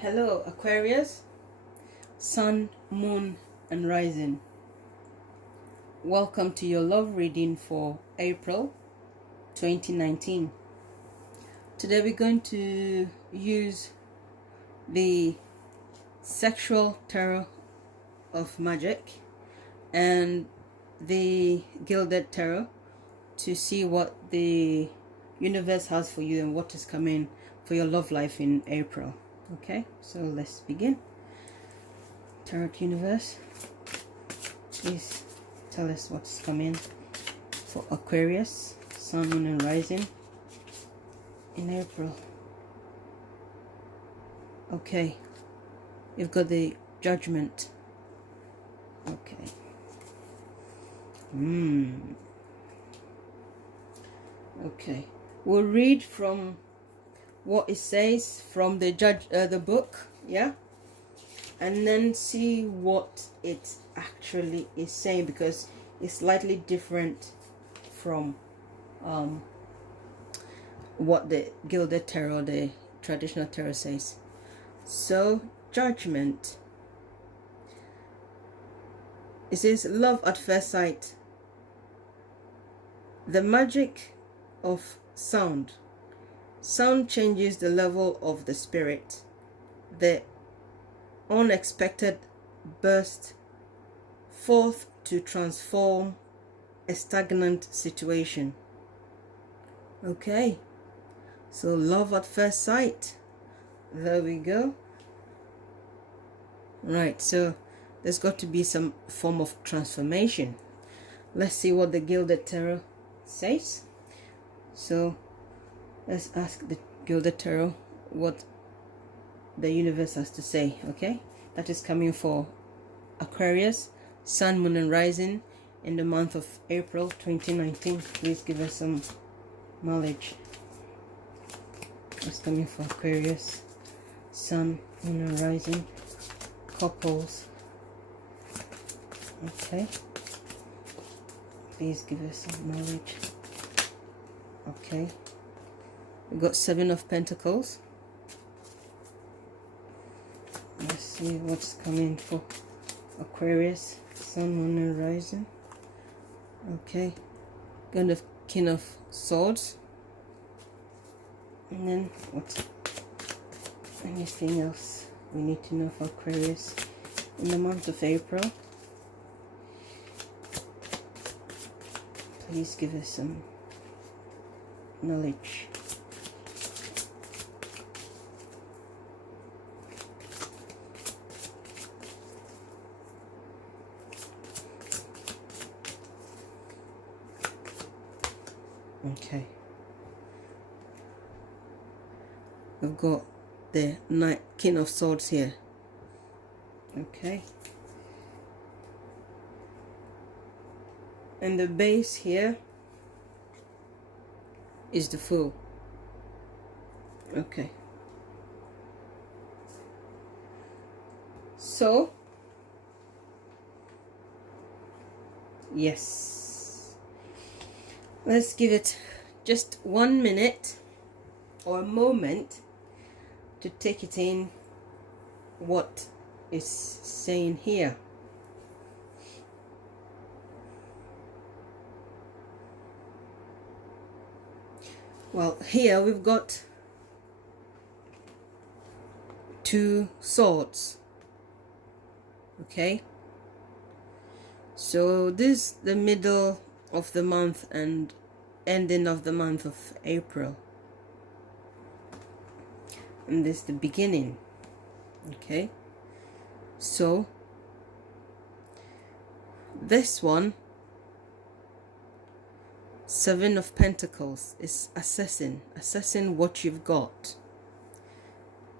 Hello, Aquarius, Sun, Moon, and Rising. Welcome to your love reading for April 2019. Today we're going to use the Sexual Tarot of Magic and the Gilded Tarot to see what the universe has for you and what is coming for your love life in April. Okay, so let's begin. Tarot Universe, please tell us what's coming for Aquarius, Sun, Moon, and Rising in April. Okay, you've got the Judgment. Okay. Okay, we'll read from what it says from the the book, yeah, and then see what it actually is saying, because it's slightly different from what the Gilded Tarot, the traditional tarot, says. So, Judgment. It says, love at first sight. The magic of sound. Sound changes the level of the spirit. The unexpected burst forth to transform a stagnant situation. Okay, so love at first sight. There we go. Right, so there's got to be some form of transformation. Let's see what the Gilded Tarot says. So let's ask the Gilded Tarot what the universe has to say, okay? That is coming for Aquarius, Sun, Moon, and Rising in the month of April 2019. Please give us some knowledge. What's coming for Aquarius, Sun, Moon, and Rising couples? Okay. Please give us some knowledge. Okay. We got Seven of Pentacles. Let's see what's coming for Aquarius, Sun, Moon, and Rising. Okay. Got the King of Swords. And then what's anything else we need to know for Aquarius in the month of April? Please give us some knowledge. Okay, we've got the King of Swords here. Okay, and the base here is the Fool. Okay, so yes, let's give it just 1 minute or a moment to take it in what it's saying here. Well, here we've got two swords. Okay, so this is the middle of the month and ending of the month of April, and this is the beginning. Okay, so this one, Seven of Pentacles, is assessing what you've got.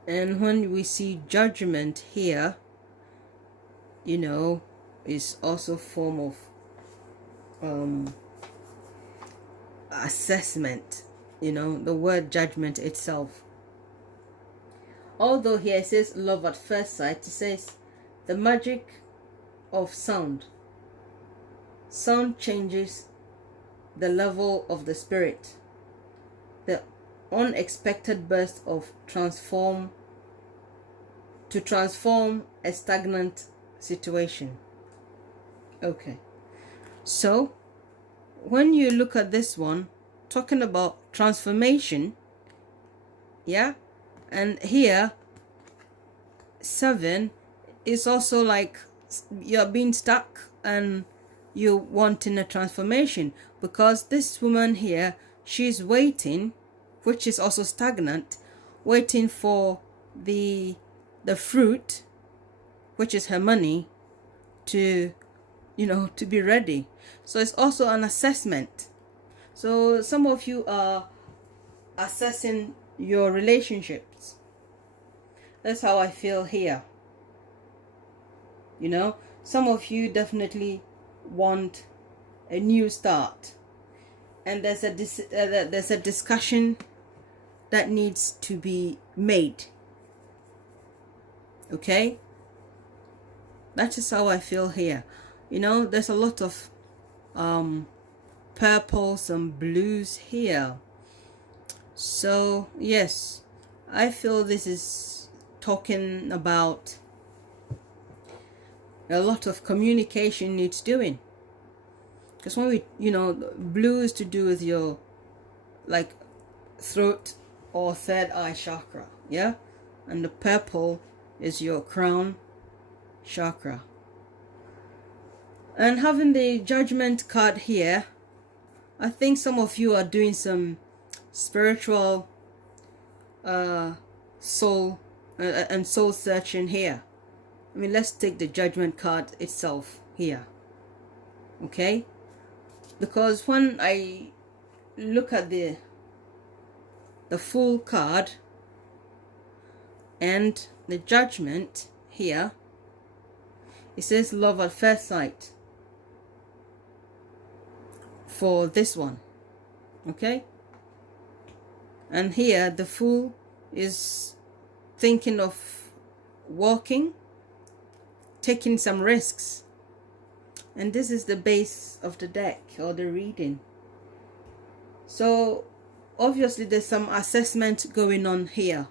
And when we see Judgment here, you know, is also a form of assessment, you know, the word judgment itself. Although here it says love at first sight, it says the magic of sound. Sound changes the level of the spirit. The unexpected burst of transform to transform a stagnant situation. Okay, so when you look at this one, talking about transformation, yeah, and here 7 is also like you're being stuck and you wanting a transformation, because this woman here, she's waiting, which is also stagnant, waiting for the fruit, which is her money, to to be ready. So it's also an assessment. So some of you are assessing your relationships. That's how I feel here. Some of you definitely want a new start, and there's a discussion that needs to be made. Okay, that is how I feel here. There's a lot of purples and blues here. So yes, I feel this is talking about a lot of communication needs doing. Because when we, blue is to do with your like throat or third eye chakra, yeah, and the purple is your crown chakra. And having the Judgment card here, I think some of you are doing some spiritual soul and soul searching here. I mean, let's take the Judgment card itself here. Okay, because when I look at the Fool card and the Judgment here, it says love at first sight for this one. Okay, and here the Fool is thinking of walking, taking some risks, and this is the base of the deck or the reading. So obviously there's some assessment going on here.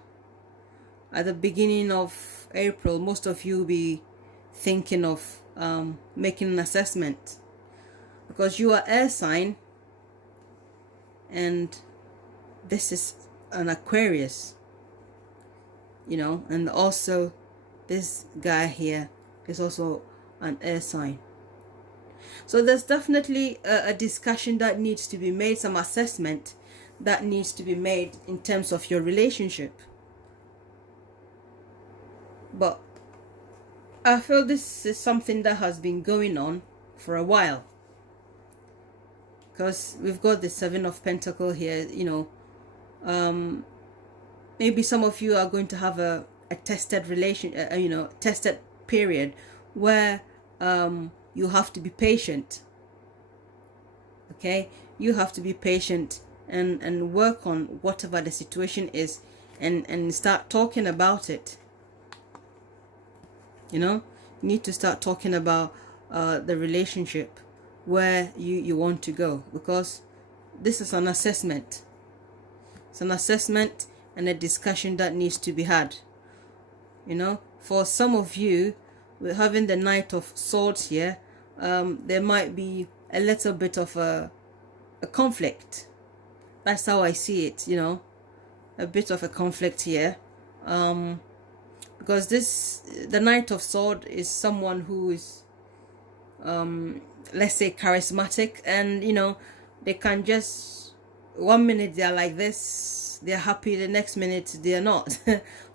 At the beginning of April, most of you will be thinking of making an assessment, because you are air sign and this is an Aquarius, and also this guy here is also an air sign. So there's definitely a discussion that needs to be made, some assessment that needs to be made in terms of your relationship. But I feel this is something that has been going on for a while, because we've got the 7 of Pentacles here. Maybe some of you are going to have a tested tested period where you have to be patient. Okay, you have to be patient and work on whatever the situation is, and start talking about it. You need to start talking about the relationship, where you want to go, because this is an assessment. It's an assessment and a discussion that needs to be had. For some of you, with having the Knight of Swords here, there might be a little bit of a conflict. That's how I see it. A bit of a conflict here, because the Knight of Swords is someone who is let's say charismatic, and they can just, one minute they're like this, they're happy, the next minute they're not.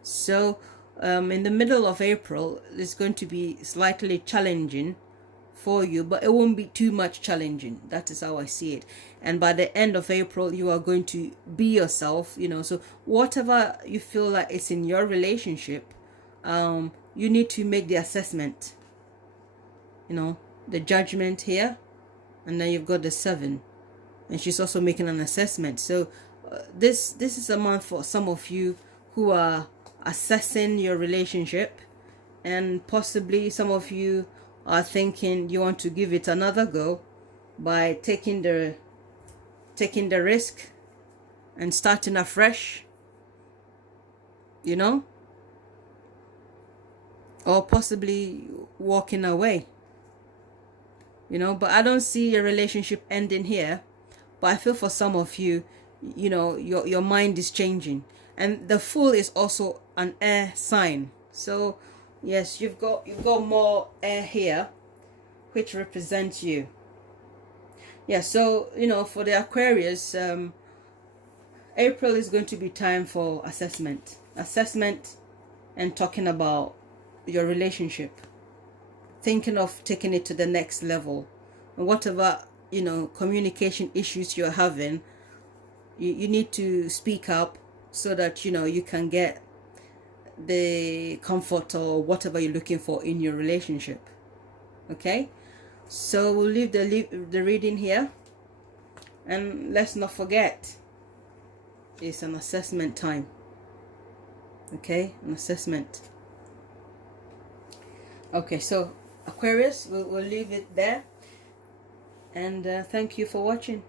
So in the middle of April, it's going to be slightly challenging for you, but it won't be too much challenging. That is how I see it. And by the end of April, you are going to be yourself. So whatever you feel like it's in your relationship, you need to make the assessment. The Judgment here, and then you've got the 7, and she's also making an assessment. So this is a month for some of you who are assessing your relationship, and possibly some of you are thinking you want to give it another go by taking the risk and starting afresh. or possibly walking away, you know. But I don't see a relationship ending here. But I feel for some of you, you know, your mind is changing. And the Fool is also an air sign. So yes, you've got more air here, which represents you. Yeah, so you know, for the Aquarius, April is going to be time for assessment and talking about your relationship, thinking of taking it to the next level. And whatever, you know, communication issues you're having, you need to speak up so that, you know, you can get the comfort or whatever you're looking for in your relationship. Okay, so we'll leave the reading here, and let's not forget, it's an assessment time. Okay, an assessment. Okay, so Aquarius, we'll leave it there, and thank you for watching.